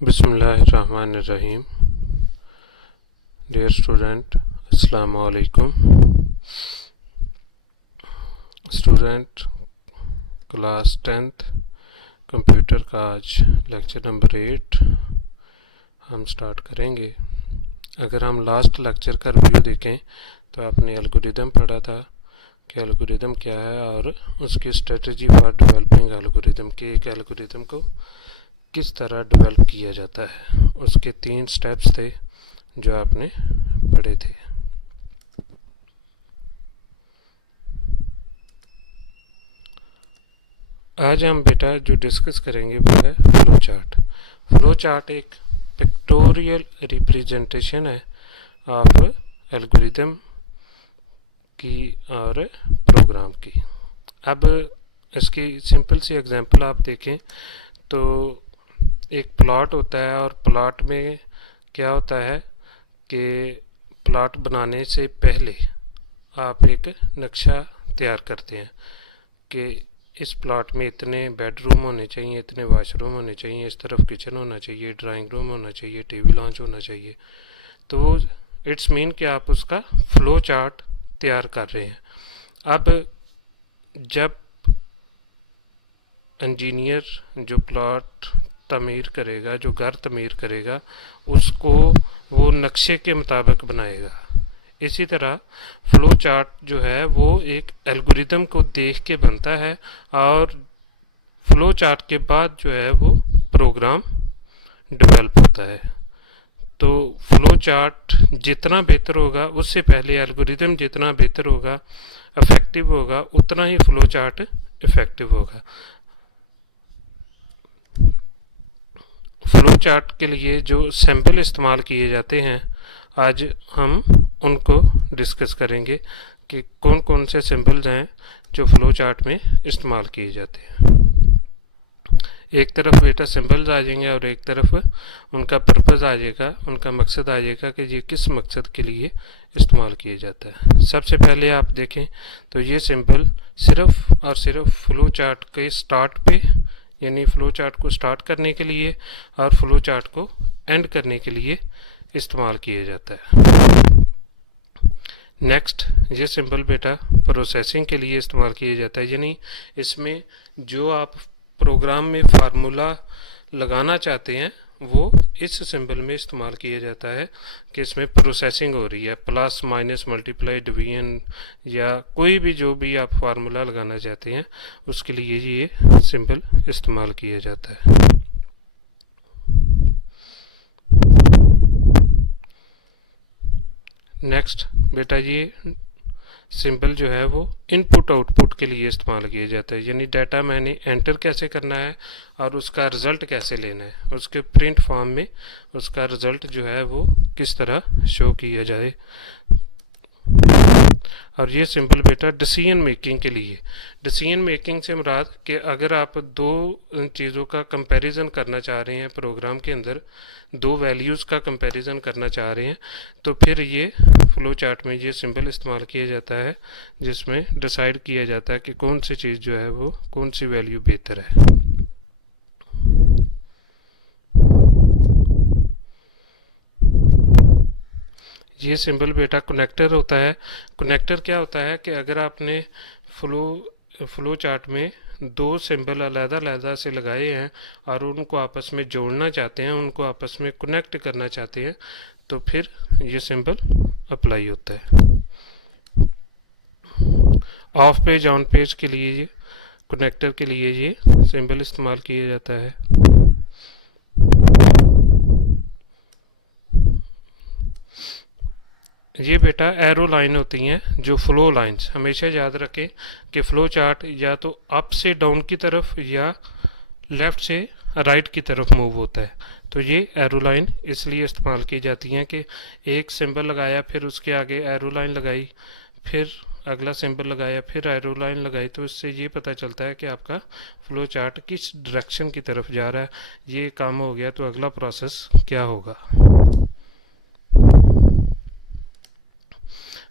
बिस्मिल्लाहिर्रहमानिर्रहीम। Dear student, अस्सलामु अलैकुम। स्टूडेंट, क्लास 10th कंप्यूटर का आज लेक्चर नंबर 8 हम स्टार्ट करेंगे। अगर हम लास्ट लेक्चर का रिव्यू देखें तो आपने एल्गोरिदम पढ़ा था कि एल्गोरिदम क्या है और उसकी स्ट्रेटजी फॉर डेवलपिंग एल्गोरिदम कि एक एल्गोरिदम को किस तरह डेवलप किया जाता है। उसके 3 स्टेप्स थे जो आपने पढ़े थे। आज हम बेटा जो डिस्कस करेंगे वो है फ्लो चार्ट। फ्लो चार्ट एक पिक्टोरियल रिप्रेजेंटेशन है ऑफ एल्गोरिदम की और प्रोग्राम की। अब इसकी सिंपल सी एग्जांपल आप देखें तो एक प्लॉट होता है और प्लॉट में क्या होता है कि प्लॉट बनाने से पहले आप एक नक्शा तैयार करते हैं कि इस प्लॉट में इतने बेडरूम होने चाहिए, इतने वॉशरूम होने चाहिए, इस तरफ किचन होना चाहिए, ड्राइंग रूम होना चाहिए, टीवी लॉन्च होना चाहिए। तो इट्स मीन कि आप उसका फ्लो चार्ट तैयार कर रहे हैं। अब जब इंजीनियर जो प्लॉट तमीर करेगा, जो घर तमीर करेगा, उसको वो नक्शे के मुताबिक बनाएगा। इसी तरह फ्लो चार्ट जो है वो एक एल्गोरिदम को देख के बनता है और फ्लो चार्ट के बाद जो है वो प्रोग्राम डेवलप होता है। तो फ्लो चार्ट जितना बेहतर होगा, उससे पहले एल्गोरिदम जितना बेहतर होगा, इफेक्टिव होगा, उतना ही फ्लो चार्ट इफेक्टिव होगा। फ्लो चार्ट के लिए जो सैंपल इस्तेमाल किए जाते हैं आज हम उनको डिस्कस करेंगे कि कौन कौन से सिंबल्स हैं जो फ्लो चार्ट में इस्तेमाल किए जाते हैं। एक तरफ बेटा सिंबल्स आ जाएंगे और एक तरफ उनका पर्पस आ जाएगा, उनका मकसद आ जाएगा कि ये किस मकसद के लिए इस्तेमाल किया जाता है। सबसे पहले आप देखें तो ये सिंबल सिर्फ और सिर्फ फ्लो चार्ट के स्टार्ट पे, यानी फ्लो चार्ट को स्टार्ट करने के लिए और फ्लो चार्ट को एंड करने के लिए इस्तेमाल किया जाता है। नेक्स्ट, ये सिंबल बेटा प्रोसेसिंग के लिए इस्तेमाल किया जाता है, यानी इसमें जो आप प्रोग्राम में फार्मूला लगाना चाहते हैं वो इस सिंबल में इस्तेमाल किया जाता है कि इसमें प्रोसेसिंग हो रही है, प्लस माइनस मल्टीप्लाई डिवीजन या कोई भी जो भी आप फार्मूला लगाना चाहते हैं उसके लिए ये सिंबल इस्तेमाल किया जाता है। नेक्स्ट बेटा, ये सिंबल जो है वो इनपुट आउटपुट के लिए इस्तेमाल किया जाता है, यानी डाटा मैंने एंटर कैसे करना है और उसका रिज़ल्ट कैसे लेना है, उसके प्रिंट फॉर्म में उसका रिज़ल्ट जो है वो किस तरह शो किया जाए। और ये सिंबल बेटा डिसीजन मेकिंग के लिए, डिसीजन मेकिंग से मुराद कि अगर आप दो चीज़ों का कंपैरिजन करना चाह रहे हैं प्रोग्राम के अंदर, दो वैल्यूज़ का कंपैरिजन करना चाह रहे हैं, तो फिर ये फ्लो चार्ट में ये सिंबल इस्तेमाल किया जाता है जिसमें डिसाइड किया जाता है कि कौन सी चीज़ जो है वो कौन सी वैल्यू बेहतर है। ये सिंबल बेटा कनेक्टर होता है। कनेक्टर क्या होता है कि अगर आपने फ्लो चार्ट में दो सिंबल अलग-अलग से लगाए हैं और उनको आपस में जोड़ना चाहते हैं, उनको आपस में कनेक्ट करना चाहते हैं, तो फिर ये सिंबल अप्लाई होता है। ऑफ पेज ऑन पेज के लिए ये कनेक्टर के लिए ये सिंबल इस्तेमाल किया जाता है। ये बेटा एरो लाइन होती हैं जो फ्लो लाइंस, हमेशा याद रखें कि फ्लो चार्ट या तो अप से डाउन की तरफ या लेफ़्ट से राइट की तरफ मूव होता है। तो ये एरो लाइन इसलिए इस्तेमाल की जाती हैं कि एक सिंबल लगाया, फिर उसके आगे एरो लाइन लगाई, फिर अगला सिंबल लगाया, फिर एरो लाइन लगाई, तो इससे ये पता चलता है कि आपका फ्लो चार्ट किस डायरेक्शन की तरफ जा रहा है। ये काम हो गया तो अगला प्रोसेस क्या होगा।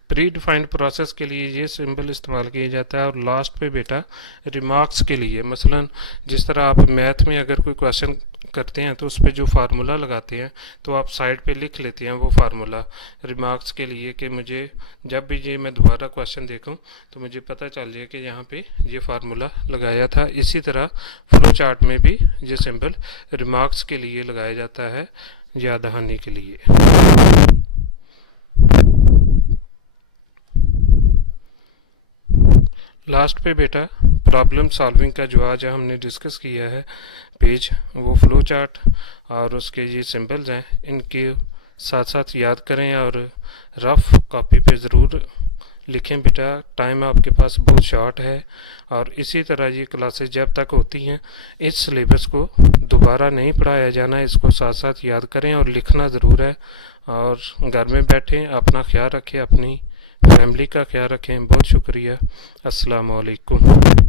प्री डिफाइंड प्रोसेस के लिए ये सिंबल इस्तेमाल किया जाता है। और लास्ट पे बेटा रिमार्क्स के लिए, मसलन जिस तरह आप मैथ में अगर कोई क्वेश्चन करते हैं तो उस पर जो फार्मूला लगाते हैं तो आप साइड पे लिख लेते हैं वो फार्मूला रिमार्क्स के लिए, कि मुझे जब भी ये मैं दोबारा क्वेश्चन देखूं तो मुझे पता चल जाए कि यहाँ पे ये फार्मूला लगाया था। इसी तरह फ्लो चार्ट में भी ये सिंबल रिमार्क्स के लिए लगाया जाता है, याद दहानी के लिए। लास्ट पे बेटा प्रॉब्लम सॉल्विंग का जो आज हमने डिस्कस किया है पेज, वो फ्लो चार्ट और उसके ये सिंबल्स हैं, इनके साथ साथ याद करें और रफ कॉपी पे ज़रूर लिखें बेटा। टाइम आपके पास बहुत शॉर्ट है और इसी तरह ये क्लासेस जब तक होती हैं इस सिलेबस को दोबारा नहीं पढ़ाया जाना, इसको साथ साथ याद करें और लिखना ज़रूर है। और घर में बैठें, अपना ख्याल रखें, अपनी फैमिली का ख्याल रखें। बहुत शुक्रिया। अस्सलाम वालेकुम।